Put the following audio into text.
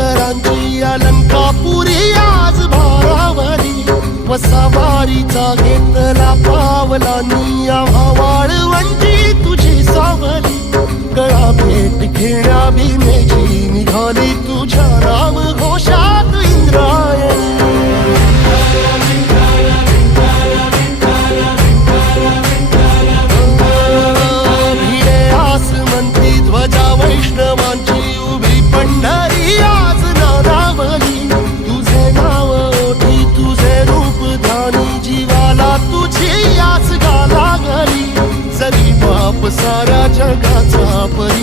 सावरकरांची अलंकापुरी आज भारावरी वसावारीचा घेतला पावलांनी. वाळवंची तुझी सावली. गळा भेट घेण्या भीमेची निघाली तुझ्या सारा जगाचा परी